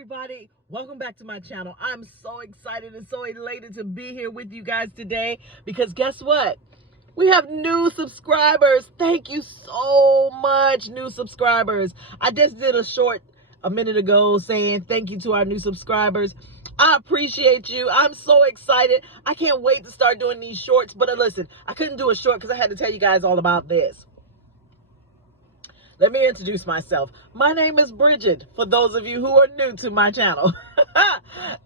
everybody, welcome back to my channel. I'm so excited and so elated to be here with you guys today because guess what? We have new subscribers. Thank you so much, new subscribers. I just did a short a minute ago saying thank you to our new subscribers. I appreciate you. I'm so excited. I can't wait to start doing these shorts. But listen, I couldn't do a short because I had to tell you guys all about this. Let me introduce myself. My name is Bridget, for those of you who are new to my channel.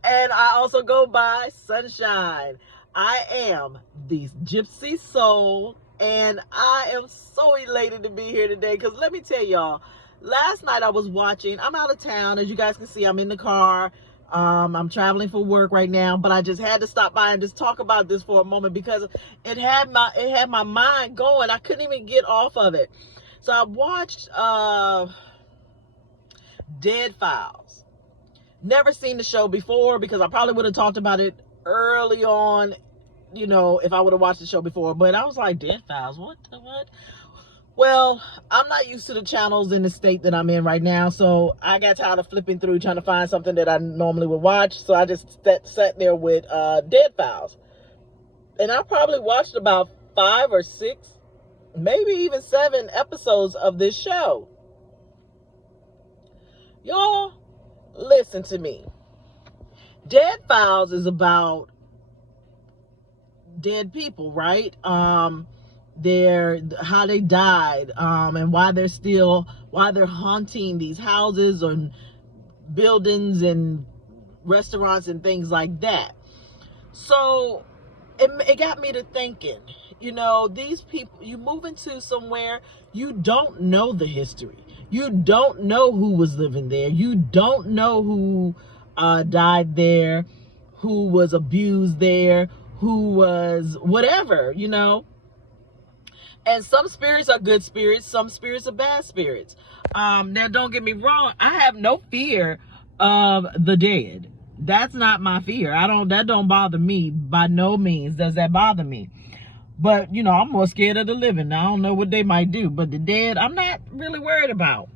And I also go by Sunshine. I am the Gypsy Soul, and I am so elated to be here today because let me tell y'all, last night I was watching, I'm out of town. As you guys can see, I'm in the car. I'm traveling for work right now, but I just had to stop by and just talk about this for a moment because it had my mind going. I couldn't even get off of it. So I watched Dead Files. Never seen the show before because I probably would have talked about it early on, you know, if I would have watched the show before. But I was like, Dead Files, what? Well, I'm not used to the channels in the state that I'm in right now, so I got tired of flipping through trying to find something that I normally would watch. So I just sat there with Dead Files. And I probably watched about 5 or 6, maybe even 7 episodes of this show. Y'all, listen to me. Dead Files is about dead people, right? How they died, and why they're haunting these houses and buildings and restaurants and things like that. So it got me to thinking, you know, these people, you move into somewhere, you don't know the history. You don't know who was living there. You don't know who died there, who was abused there, who was whatever, you know. And some spirits are good spirits, some spirits are bad spirits. Now, don't get me wrong, I have no fear of the dead. That's not my fear. That don't bother me. By no means does that bother me. But, you know, I'm more scared of the living. I don't know what they might do. But the dead, I'm not really worried about.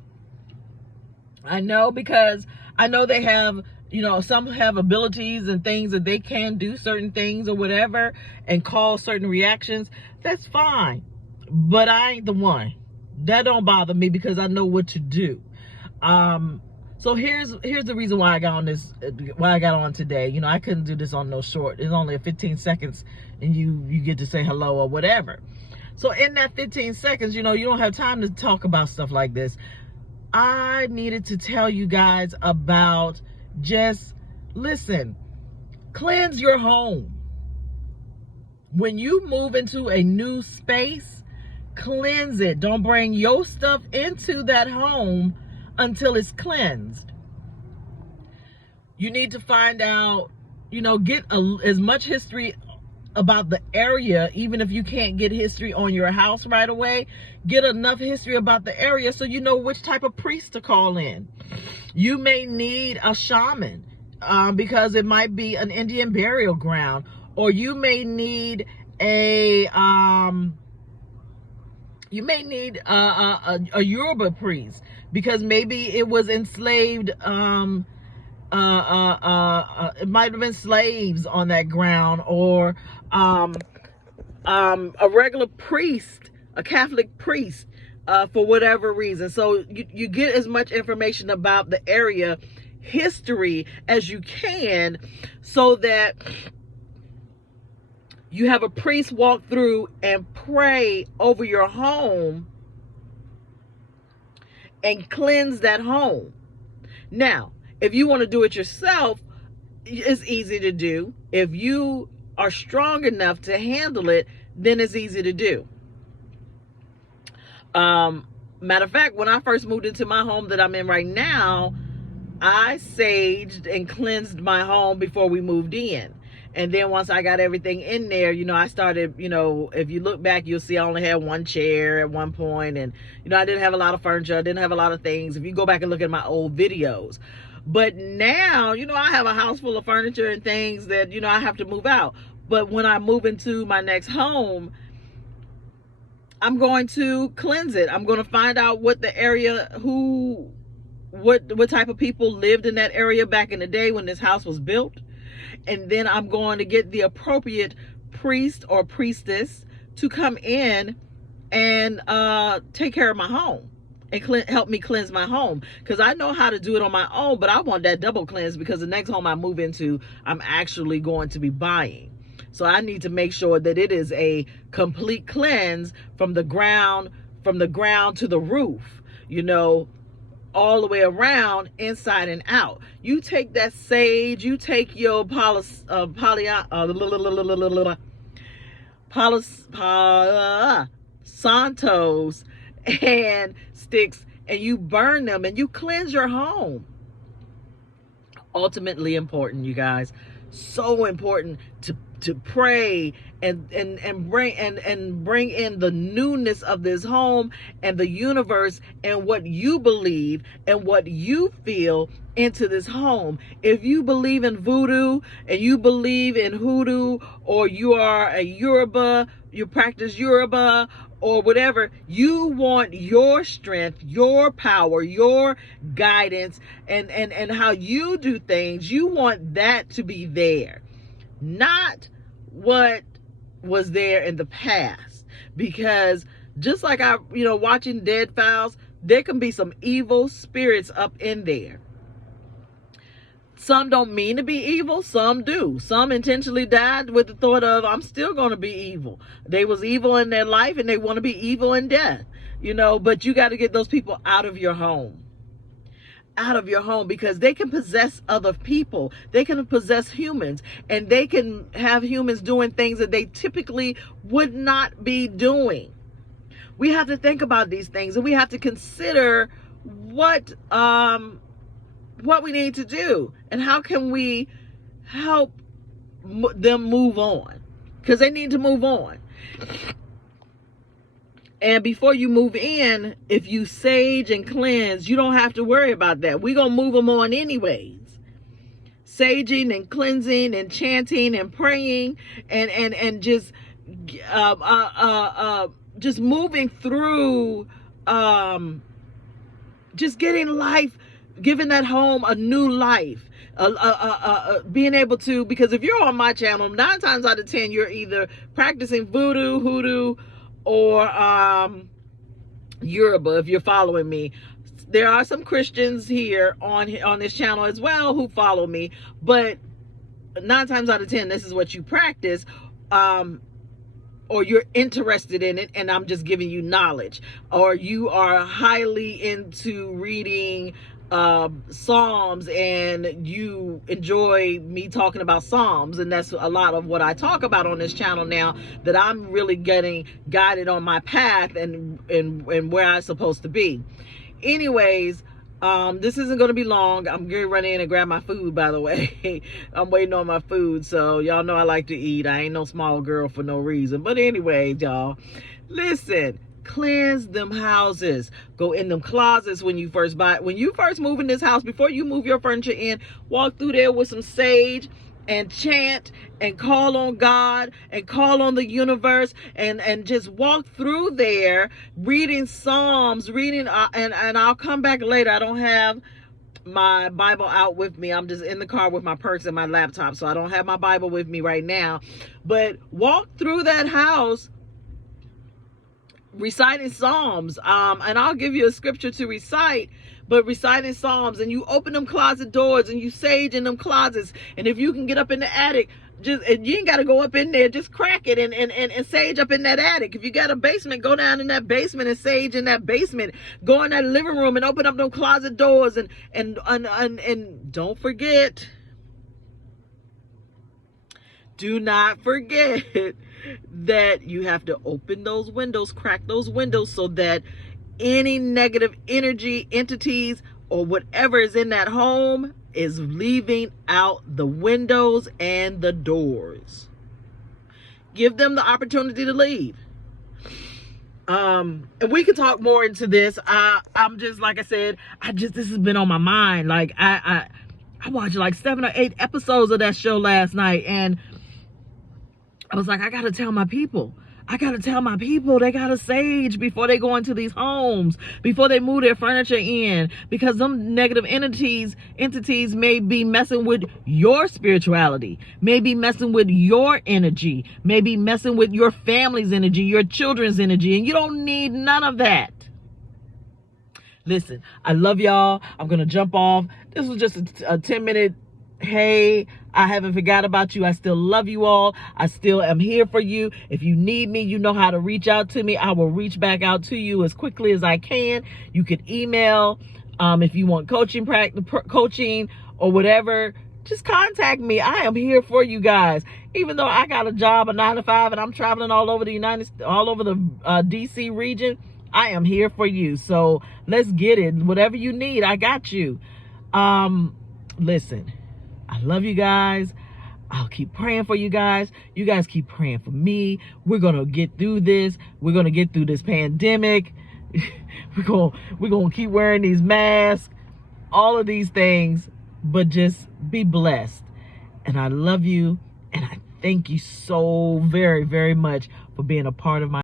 I know because I know they have, you know, some have abilities and things that they can do certain things or whatever and cause certain reactions. That's fine. But I ain't the one. That don't bother me because I know what to do. So here's the reason why I got on today. You know, I couldn't do this on no short. It's only a 15 seconds and you get to say hello or whatever. So in that 15 seconds, you know, you don't have time to talk about stuff like this. I needed to tell you guys about just listen, cleanse your home. When you move into a new space, cleanse it. Don't bring your stuff into that home until it's cleansed. You need to find out, you know, get as much history about the area. Even if you can't get history on your house right away, get enough history about the area so you know which type of priest to call in. You may need a shaman because it might be an Indian burial ground, or you may need a Yoruba priest because maybe it was enslaved. It might have been slaves on that ground, or a regular priest, a Catholic priest, for whatever reason. So you get as much information about the area history as you can so that you have a priest walk through and pray over your home and cleanse that home. Now, if you want to do it yourself, it's easy to do. If you are strong enough to handle it, then it's easy to do. Matter of fact, when I first moved into my home that I'm in right now, I saged and cleansed my home before we moved in. And then once I got everything in there, you know, I started, you know, if you look back, you'll see I only had one chair at one point. And, you know, I didn't have a lot of furniture. I didn't have a lot of things. If you go back and look at my old videos. But now, you know, I have a house full of furniture and things that, you know, I have to move out. But when I move into my next home, I'm going to cleanse it. I'm going to find out what the area, who what type of people lived in that area back in the day when this house was built. And then I'm going to get the appropriate priest or priestess to come in and take care of my home and help me cleanse my home, because I know how to do it on my own, but I want that double cleanse, because the next home I move into, I'm actually going to be buying. So I need to make sure that it is a complete cleanse from the ground to the roof, you know, all the way around, inside and out. You take that sage, you take your Santos and sticks, and you burn them and you cleanse your home. Ultimately important, you guys. So important to pray and bring in the newness of this home and the universe and what you believe and what you feel into this home. If you believe in voodoo and you believe in hoodoo, or you are a Yoruba, you practice Yoruba or whatever, you want your strength, your power, your guidance, and how you do things, you want that to be there, not what was there in the past. Because just like watching Dead Files, there can be some evil spirits up in there. Some don't mean to be evil, some do. Some intentionally died with the thought of, I'm still going to be evil. They was evil in their life and they want to be evil in death, but you got to get those people out of your home. Out of your home, because they can possess other people. They can possess humans, and they can have humans doing things that they typically would not be doing. We have to think about these things, and we have to consider what we need to do and how can we help them move on, because they need to move on. And before you move in, if you sage and cleanse, you don't have to worry about that. We're going to move them on anyways. Saging and cleansing and chanting and praying and just moving through, just getting life, giving that home a new life. Being able to, because if you're on my channel, 9 times out of 10, you're either practicing voodoo, hoodoo, or Yoruba, if you're following me. There are some Christians here on this channel as well who follow me, but 9 times out of 10, this is what you practice, or you're interested in it, and I'm just giving you knowledge, or you are highly into reading Psalms and you enjoy me talking about Psalms, and that's a lot of what I talk about on this channel now, that I'm really getting guided on my path and where I'm supposed to be. Anyways, this isn't going to be long. I'm going to run in and grab my food, by the way. I'm waiting on my food, so y'all know I like to eat. I ain't no small girl for no reason. But anyways, y'all, listen. Cleanse them houses. Go in them closets when you first move in this house. Before you move your furniture in, walk through there with some sage and chant and call on God and call on the universe, and just walk through there reading Psalms, and I'll come back later. I don't have my Bible out with me. I'm just in the car with my purse and my laptop, so I don't have my Bible with me right now. But walk through that house reciting Psalms, and I'll give you a scripture to recite, but reciting Psalms, and you open them closet doors and you sage in them closets. And if you can get up in the attic, you ain't got to go up in there, just crack it and sage up in that attic. If you got a basement, go down in that basement and sage in that basement. Go in that living room and open up them closet doors, and don't forget, do not forget that you have to open those windows, crack those windows, so that any negative energy, entities, or whatever is in that home is leaving out the windows and the doors. Give them the opportunity to leave. And we can talk more into this. I'm just, like I said, this has been on my mind. Like I watched like 7 or 8 episodes of that show last night, and I was like, I gotta tell my people. I got to tell my people they got to sage before they go into these homes, before they move their furniture in, because them negative entities may be messing with your spirituality, may be messing with your energy, may be messing with your family's energy, your children's energy, and you don't need none of that. Listen, I love y'all. I'm going to jump off. This was just a 10-minute, hey, I haven't forgot about you. I still love you all. I still am here for you. If you need me, you know how to reach out to me. I will reach back out to you as quickly as I can. You can email if you want coaching or whatever. Just contact me. I am here for you guys. Even though I got a job, a 9-to-5, and I'm traveling all over the DC region, I am here for you. So let's get it. Whatever you need, I got you. Listen, I love you guys. I'll keep praying for you guys. You guys keep praying for me. We're going to get through this. We're going to get through this pandemic. we're going to keep wearing these masks, all of these things, but just be blessed. And I love you. And I thank you so very, very much for being a part of my